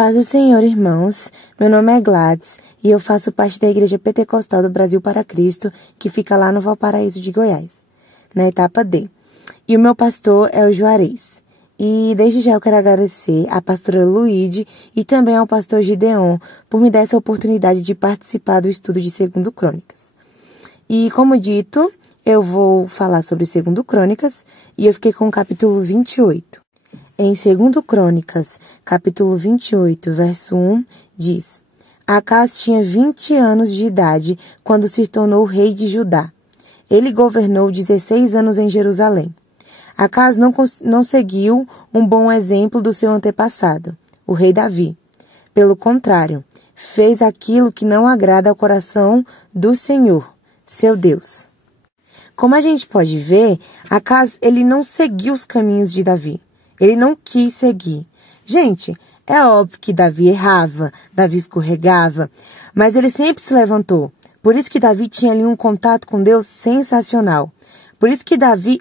Paz do Senhor, irmãos. Meu nome é Gladys e eu faço parte da Igreja Pentecostal do Brasil para Cristo, que fica lá no Valparaíso de Goiás, na etapa D. E o meu pastor é o Juarez. E desde já eu quero agradecer à pastora Luíde e também ao pastor Gideon por me dar essa oportunidade de participar do estudo de 2 Crônicas. E como dito, eu vou falar sobre 2 Crônicas e eu fiquei com o capítulo 28. Em 2 Crônicas, capítulo 28, verso 1, diz: Acaz tinha 20 anos de idade quando se tornou rei de Judá. Ele governou 16 anos em Jerusalém. Acaz não seguiu um bom exemplo do seu antepassado, o rei Davi. Pelo contrário, fez aquilo que não agrada ao coração do Senhor, seu Deus. Como a gente pode ver, Acaz ele não seguiu os caminhos de Davi. Ele não quis seguir. Gente, é óbvio que Davi errava, Davi escorregava, mas ele sempre se levantou. Por isso que Davi tinha ali um contato com Deus sensacional. Por isso que Davi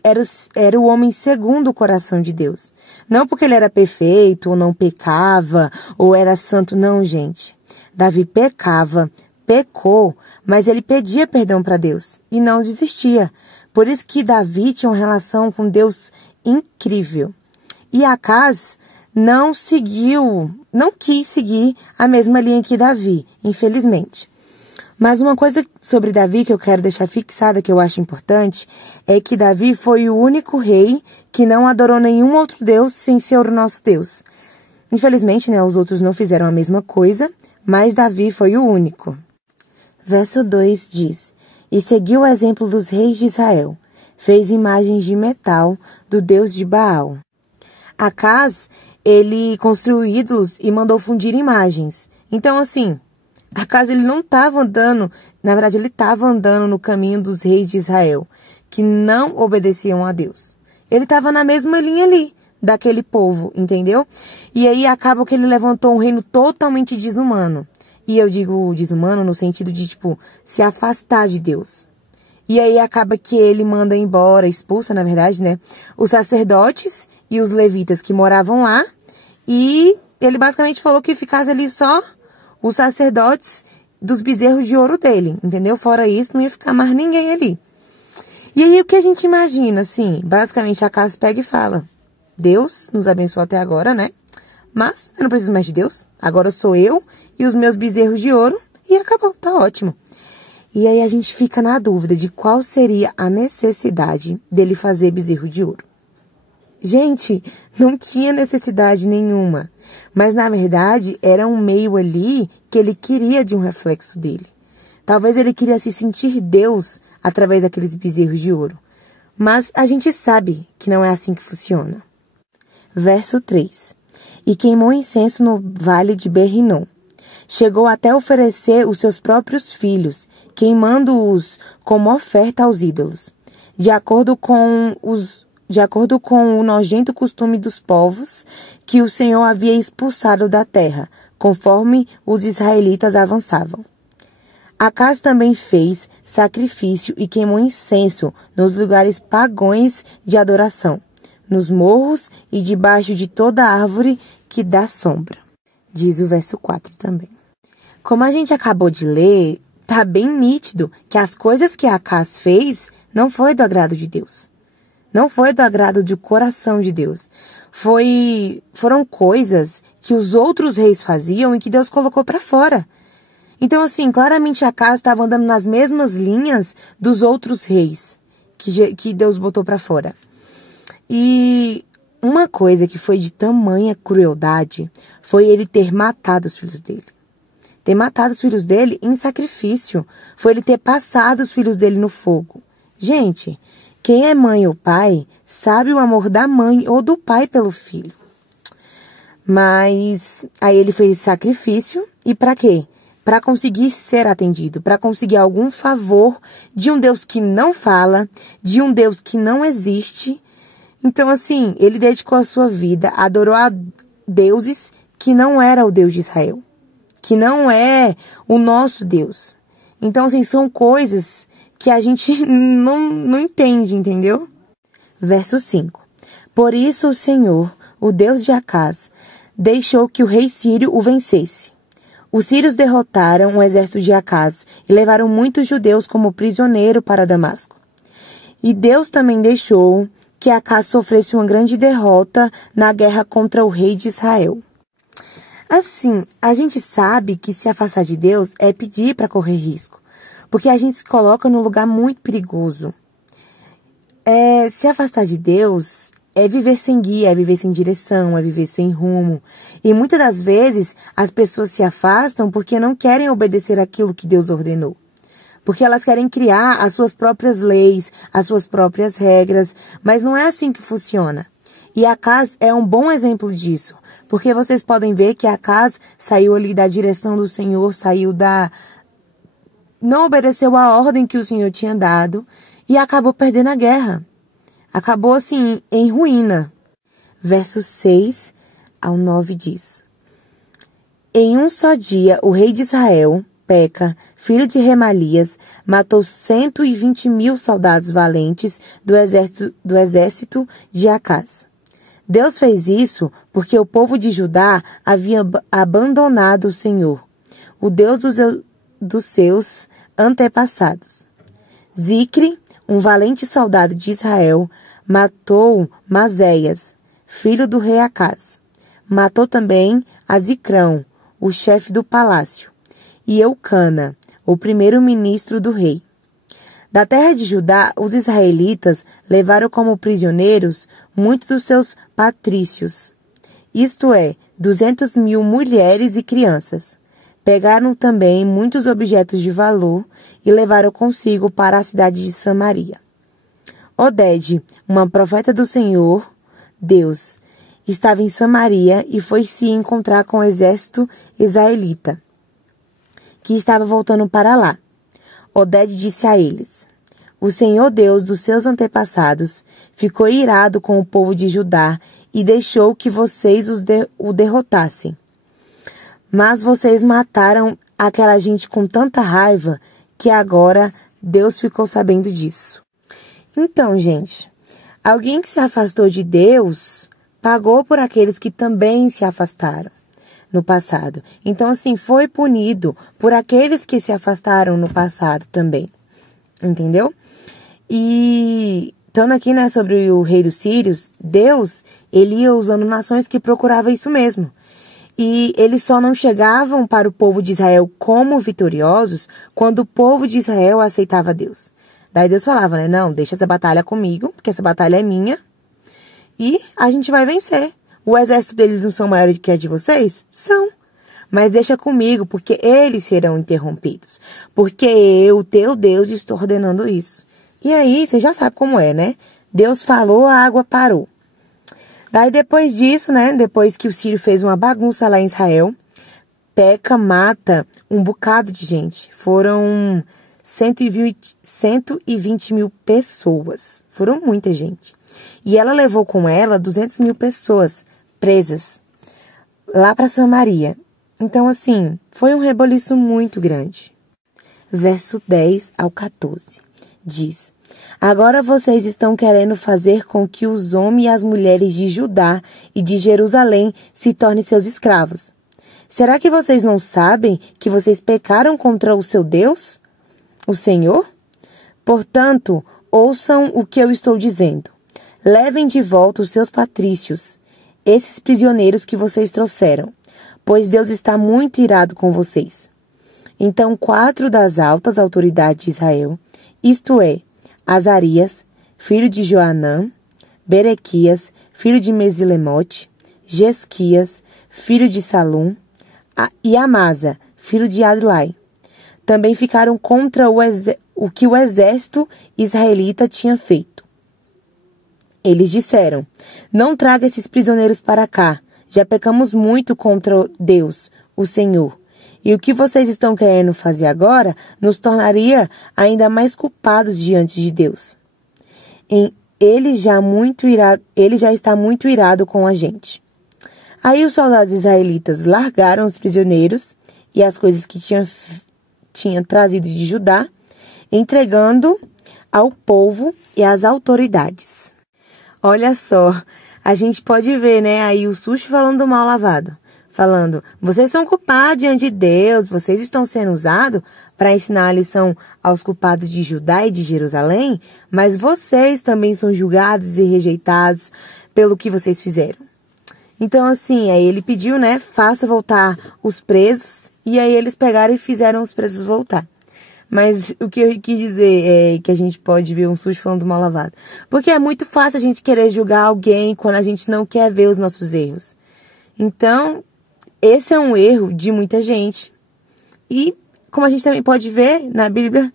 era o homem segundo o coração de Deus. Não porque ele era perfeito, ou não pecava, ou era santo, não, gente. Davi pecava, pecou, mas ele pedia perdão para Deus e não desistia. Por isso que Davi tinha uma relação com Deus incrível. E Acaz não quis seguir a mesma linha que Davi, infelizmente. Mas uma coisa sobre Davi que eu quero deixar fixada, que eu acho importante, é que Davi foi o único rei que não adorou nenhum outro Deus sem ser o nosso Deus. Infelizmente, os outros não fizeram a mesma coisa, mas Davi foi o único. Verso 2 diz: E seguiu o exemplo dos reis de Israel. Fez imagens de metal do Deus de Baal. Acaz, ele construiu ídolos e mandou fundir imagens. Então, assim, Acaz ele não estava andando, na verdade ele estava andando no caminho dos reis de Israel, que não obedeciam a Deus. Ele estava na mesma linha ali, daquele povo, entendeu? E aí acaba que ele levantou um reino totalmente desumano. E eu digo desumano no sentido de, se afastar de Deus. E aí acaba que ele manda embora, expulsa, na verdade, os sacerdotes e os levitas que moravam lá. E ele basicamente falou que ficasse ali só os sacerdotes dos bezerros de ouro dele, entendeu? Fora isso, não ia ficar mais ninguém ali. E aí o que a gente imagina, assim, basicamente Acaz pega e fala: Deus nos abençoou até agora, Mas eu não preciso mais de Deus. Agora sou eu e os meus bezerros de ouro e acabou, tá ótimo. E aí a gente fica na dúvida de qual seria a necessidade dele fazer bezerro de ouro. Gente, não tinha necessidade nenhuma. Mas na verdade era um meio ali que ele queria de um reflexo dele. Talvez ele queria se sentir Deus através daqueles bezerros de ouro. Mas a gente sabe que não é assim que funciona. Verso 3. E queimou incenso no vale de Berrinom. Chegou até oferecer os seus próprios filhos, queimando-os como oferta aos ídolos, de acordo com o nojento costume dos povos que o Senhor havia expulsado da terra, conforme os israelitas avançavam. Acaz também fez sacrifício e queimou incenso nos lugares pagãos de adoração, nos morros e debaixo de toda árvore que dá sombra. Diz o verso 4 também. Como a gente acabou de ler, tá bem nítido que as coisas que Acaz fez não foi do agrado de Deus. Não foi do agrado do coração de Deus. Foram coisas que os outros reis faziam e que Deus colocou para fora. Então, assim, claramente Acaz estava andando nas mesmas linhas dos outros reis que Deus botou para fora. E uma coisa que foi de tamanha crueldade foi ele ter matado os filhos dele. Ter matado os filhos dele em sacrifício. Foi ele ter passado os filhos dele no fogo. Gente, quem é mãe ou pai sabe o amor da mãe ou do pai pelo filho. Mas aí ele fez sacrifício e para quê? Para conseguir ser atendido, para conseguir algum favor de um Deus que não fala, de um Deus que não existe. Então, assim, ele dedicou a sua vida, adorou a deuses que não era o Deus de Israel, que não é o nosso Deus. Então, assim, são coisas que a gente não entende, entendeu? Verso 5. Por isso o Senhor, o Deus de Acaz, deixou que o rei sírio o vencesse. Os sírios derrotaram o exército de Acaz e levaram muitos judeus como prisioneiro para Damasco. E Deus também deixou que Acaz sofresse uma grande derrota na guerra contra o rei de Israel. Assim, a gente sabe que se afastar de Deus é pedir para correr risco, porque a gente se coloca num lugar muito perigoso. Se afastar de Deus é viver sem guia, é viver sem direção, é viver sem rumo. E muitas das vezes as pessoas se afastam porque não querem obedecer aquilo que Deus ordenou. Porque elas querem criar as suas próprias leis, as suas próprias regras, mas não é assim que funciona. E Acaz é um bom exemplo disso, porque vocês podem ver que Acaz saiu ali da direção do Senhor, não obedeceu a ordem que o Senhor tinha dado e acabou perdendo a guerra. Acabou assim, em ruína. Versos 6 ao 9 diz: Em um só dia, o rei de Israel, Peca, filho de Remalias, matou 120.000 soldados valentes do exército de Acaz. Deus fez isso porque o povo de Judá havia abandonado o Senhor, o Deus dos seus antepassados. Zicre, um valente soldado de Israel, matou Mazéias, filho do rei Acaz. Matou também Azicrão, o chefe do palácio, e Eucana, o primeiro-ministro do rei. Da terra de Judá, os israelitas levaram como prisioneiros muitos dos seus patrícios, isto é, 200.000 mulheres e crianças. Pegaram também muitos objetos de valor e levaram consigo para a cidade de Samaria. Oded, uma profeta do Senhor, Deus, estava em Samaria e foi se encontrar com o exército israelita, que estava voltando para lá. Oded disse a eles: O Senhor Deus dos seus antepassados ficou irado com o povo de Judá e deixou que vocês o derrotassem. Mas vocês mataram aquela gente com tanta raiva que agora Deus ficou sabendo disso. Então, gente, alguém que se afastou de Deus pagou por aqueles que também se afastaram no passado. Então, assim, foi punido por aqueles que se afastaram no passado também. Entendeu? E, estando aqui, né, sobre o rei dos sírios, Deus, ele ia usando nações que procuravam isso mesmo. E eles só não chegavam para o povo de Israel como vitoriosos quando o povo de Israel aceitava Deus. Daí Deus falava, né, não, deixa essa batalha comigo, porque essa batalha é minha, e a gente vai vencer. O exército deles não são maiores que a de vocês? São. Mas deixa comigo, porque eles serão interrompidos. Porque eu, teu Deus, estou ordenando isso. E aí, você já sabe como é, né? Deus falou, a água parou. Daí depois disso, né, depois que o sírio fez uma bagunça lá em Israel, Peca mata um bocado de gente. Foram 120.000 pessoas. Foram muita gente. E ela levou com ela 200.000 pessoas presas lá para Samaria. Então, assim, foi um reboliço muito grande. Verso 10 ao 14 diz: Agora vocês estão querendo fazer com que os homens e as mulheres de Judá e de Jerusalém se tornem seus escravos. Será que vocês não sabem que vocês pecaram contra o seu Deus, o Senhor? Portanto, ouçam o que eu estou dizendo. Levem de volta os seus patrícios, esses prisioneiros que vocês trouxeram, pois Deus está muito irado com vocês. Então 4 das altas autoridades de Israel, isto é, Azarias, filho de Joanã, Berequias, filho de Mesilemote, Jesquias, filho de Salum, e Amasa, filho de Adlai. Também ficaram contra o que o exército israelita tinha feito. Eles disseram: Não traga esses prisioneiros para cá. Já pecamos muito contra Deus, o Senhor. E o que vocês estão querendo fazer agora nos tornaria ainda mais culpados diante de Deus. Ele já está muito irado com a gente. Aí os soldados israelitas largaram os prisioneiros e as coisas que tinha trazido de Judá, entregando ao povo e às autoridades. Olha só, a gente pode ver, né, aí o susto falando do mal lavado. Falando, vocês são culpados diante de Deus, vocês estão sendo usados para ensinar a lição aos culpados de Judá e de Jerusalém, mas vocês também são julgados e rejeitados pelo que vocês fizeram. Então, assim, aí ele pediu, né, faça voltar os presos, e aí eles pegaram e fizeram os presos voltar. Mas o que eu quis dizer é que a gente pode ver um sujo falando do mal lavado. Porque é muito fácil a gente querer julgar alguém quando a gente não quer ver os nossos erros. Então, esse é um erro de muita gente. E, como a gente também pode ver, na Bíblia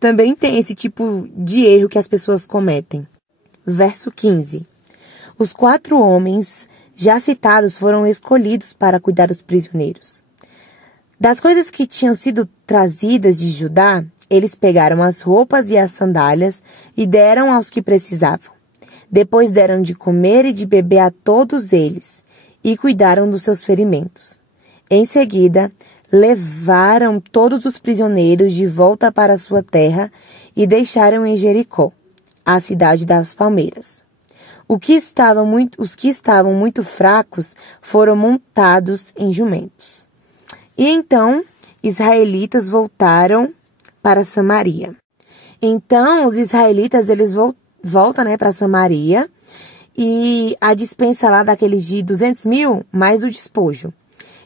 também tem esse tipo de erro que as pessoas cometem. Verso 15. Os 4 homens já citados foram escolhidos para cuidar dos prisioneiros. Das coisas que tinham sido trazidas de Judá, eles pegaram as roupas e as sandálias e deram aos que precisavam. Depois deram de comer e de beber a todos eles e cuidaram dos seus ferimentos. Em seguida, levaram todos os prisioneiros de volta para sua terra e deixaram em Jericó, a cidade das palmeiras. Os que estavam muito fracos foram montados em jumentos. E então, israelitas voltaram para Samaria. Então, os israelitas, eles voltam, né, para Samaria, e a dispensa lá daqueles de 200 mil, mais o despojo.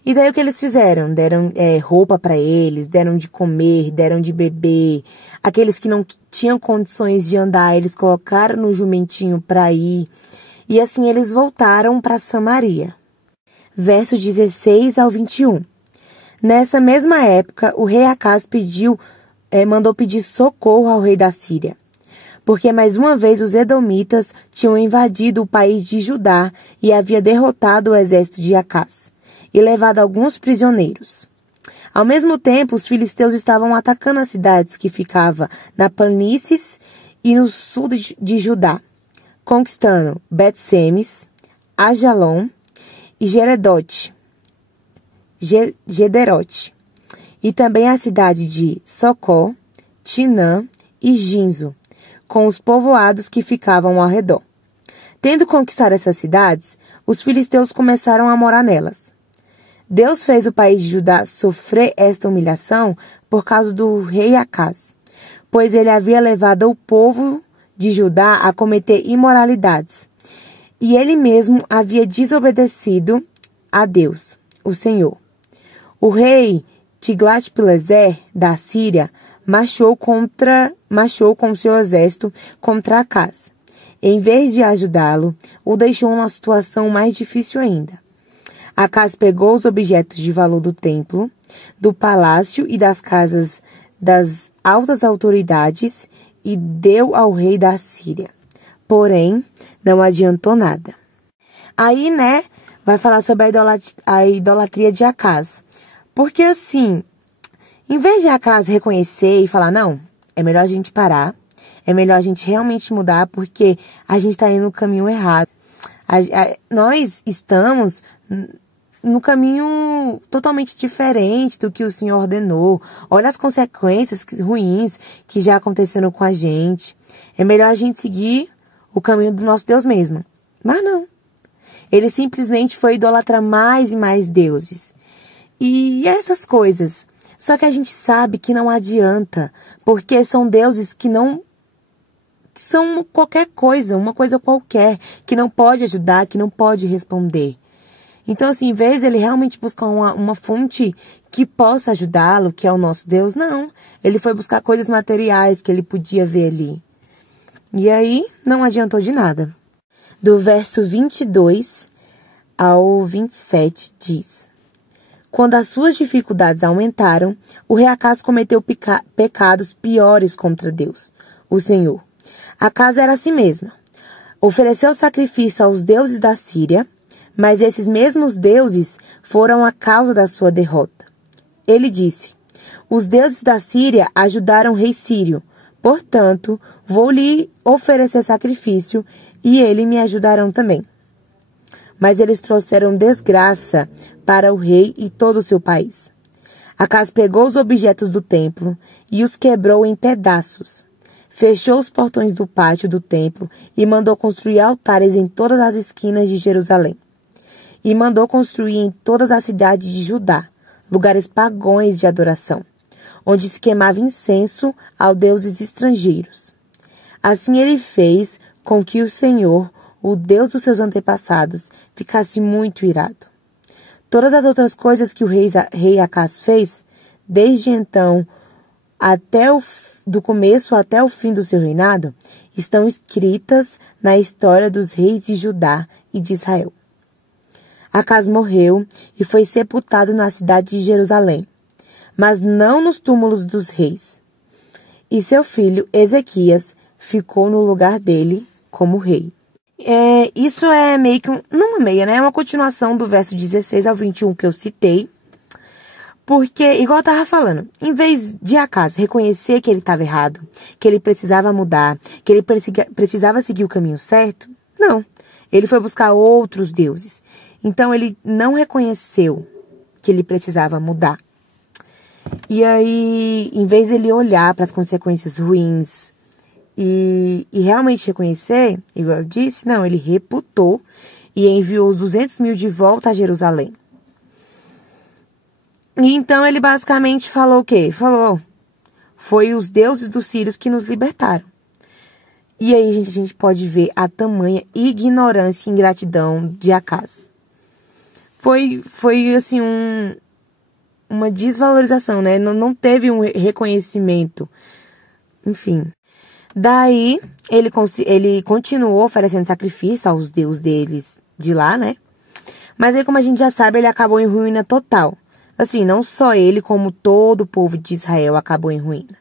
E daí o que eles fizeram? Deram roupa para eles, deram de comer, deram de beber. Aqueles que não tinham condições de andar, eles colocaram no jumentinho para ir. E assim eles voltaram para Samaria. Verso 16 ao 21. Nessa mesma época, o rei Acaz mandou pedir socorro ao rei da Síria. Porque mais uma vez os edomitas tinham invadido o país de Judá e havia derrotado o exército de Acaz e levado alguns prisioneiros. Ao mesmo tempo, os filisteus estavam atacando as cidades que ficavam na planícies e no sul de Judá, conquistando Bet-Semes, Ajalon e Gederote, e também a cidade de Socó, Tinã e Ginzo, com os povoados que ficavam ao redor. Tendo conquistado essas cidades, os filisteus começaram a morar nelas. Deus fez o país de Judá sofrer esta humilhação por causa do rei Acaz, pois ele havia levado o povo de Judá a cometer imoralidades, e ele mesmo havia desobedecido a Deus, o Senhor. O rei Tiglat-Pileser da Síria marchou com seu exército contra Acaz. Em vez de ajudá-lo, o deixou numa situação mais difícil ainda. Acaz pegou os objetos de valor do templo, do palácio e das casas das altas autoridades e deu ao rei da Síria. Porém, não adiantou nada. Aí, né, vai falar sobre a idolatria de Acaz. Porque assim, em vez de Acaz reconhecer e falar, não, é melhor a gente parar, é melhor a gente realmente mudar porque a gente está indo no caminho errado. Nós estamos no caminho totalmente diferente do que o Senhor ordenou. Olha as consequências ruins que já aconteceram com a gente. É melhor a gente seguir o caminho do nosso Deus mesmo. Mas não. Ele simplesmente foi idolatrar mais e mais deuses. E essas coisas. Só que a gente sabe que não adianta, porque são deuses que não são qualquer coisa, uma coisa qualquer, que não pode ajudar, que não pode responder. Então, assim, em vez dele realmente buscar uma fonte que possa ajudá-lo, que é o nosso Deus, não. Ele foi buscar coisas materiais que ele podia ver ali. E aí, não adiantou de nada. Do verso 22 ao 27 diz: Quando as suas dificuldades aumentaram, o rei Acaz cometeu pecados piores contra Deus, o Senhor. Acaz era assim mesma. Ofereceu sacrifício aos deuses da Síria, mas esses mesmos deuses foram a causa da sua derrota. Ele disse: Os deuses da Síria ajudaram o rei sírio, portanto, vou lhe oferecer sacrifício e eles me ajudarão também. Mas eles trouxeram desgraça para o rei e todo o seu país. Acaz pegou os objetos do templo e os quebrou em pedaços. Fechou os portões do pátio do templo e mandou construir altares em todas as esquinas de Jerusalém. E mandou construir em todas as cidades de Judá, lugares pagãos de adoração, onde se queimava incenso aos deuses estrangeiros. Assim ele fez com que o Senhor, o Deus dos seus antepassados, ficasse muito irado. Todas as outras coisas que o rei Acaz fez, desde então, do começo até o fim do seu reinado, estão escritas na história dos reis de Judá e de Israel. Acaz morreu e foi sepultado na cidade de Jerusalém, mas não nos túmulos dos reis. E seu filho, Ezequias, ficou no lugar dele como rei. Isso é meio que, não meia, né? É uma continuação do verso 16 ao 21 que eu citei. Porque, igual eu tava falando, em vez de Acaz reconhecer que ele estava errado, que ele precisava mudar, que ele precisava seguir o caminho certo, não. Ele foi buscar outros deuses. Então, ele não reconheceu que ele precisava mudar. E aí, em vez de ele olhar para as consequências ruins e realmente reconhecer, igual eu disse, não, ele reputou e enviou os 200 mil de volta a Jerusalém. E então ele basicamente falou o quê? Foi os deuses dos sírios que nos libertaram. E aí, gente, a gente pode ver a tamanha ignorância e ingratidão de Acaz. Foi assim, uma desvalorização, né? Não teve um reconhecimento. Enfim. Daí, ele continuou oferecendo sacrifício aos deuses deles de lá, né? Mas aí, como a gente já sabe, ele acabou em ruína total. Assim, não só ele, como todo o povo de Israel acabou em ruína.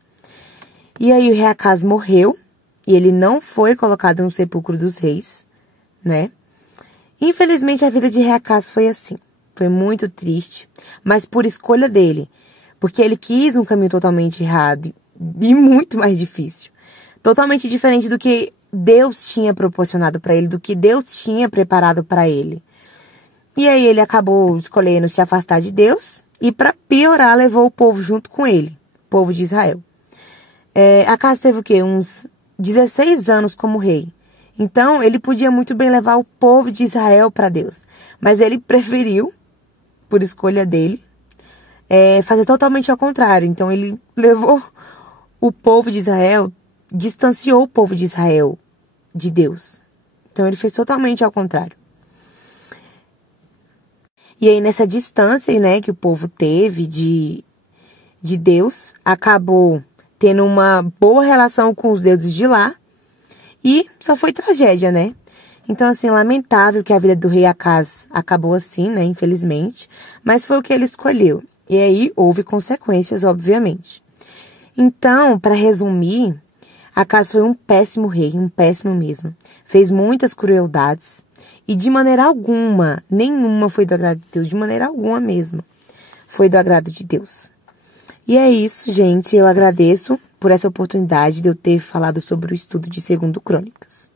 E aí o rei Acaz morreu, e ele não foi colocado no sepulcro dos reis, né? Infelizmente a vida de rei Acaz foi assim. Foi muito triste, mas por escolha dele. Porque ele quis um caminho totalmente errado e muito mais difícil. Totalmente diferente do que Deus tinha proporcionado para ele, do que Deus tinha preparado para ele. E aí ele acabou escolhendo se afastar de Deus e, para piorar, levou o povo junto com ele, o povo de Israel. Acaz teve o quê? Uns 16 anos como rei. Então, ele podia muito bem levar o povo de Israel para Deus. Mas ele preferiu, por escolha dele, fazer totalmente ao contrário. Então, ele levou o povo de Israel, distanciou o povo de Israel de Deus. Então, ele fez totalmente ao contrário. E aí, nessa distância, né, que o povo teve de Deus, acabou tendo uma boa relação com os deuses de lá, e só foi tragédia, né? Então, assim, lamentável que a vida do rei Acaz acabou assim, né, infelizmente, mas foi o que ele escolheu. E aí, houve consequências, obviamente. Então, para resumir, Acaz foi um péssimo rei, um péssimo mesmo. Fez muitas crueldades. E de maneira alguma, nenhuma foi do agrado de Deus, de maneira alguma mesmo, foi do agrado de Deus. E é isso, gente, eu agradeço por essa oportunidade de eu ter falado sobre o estudo de 2 Crônicas.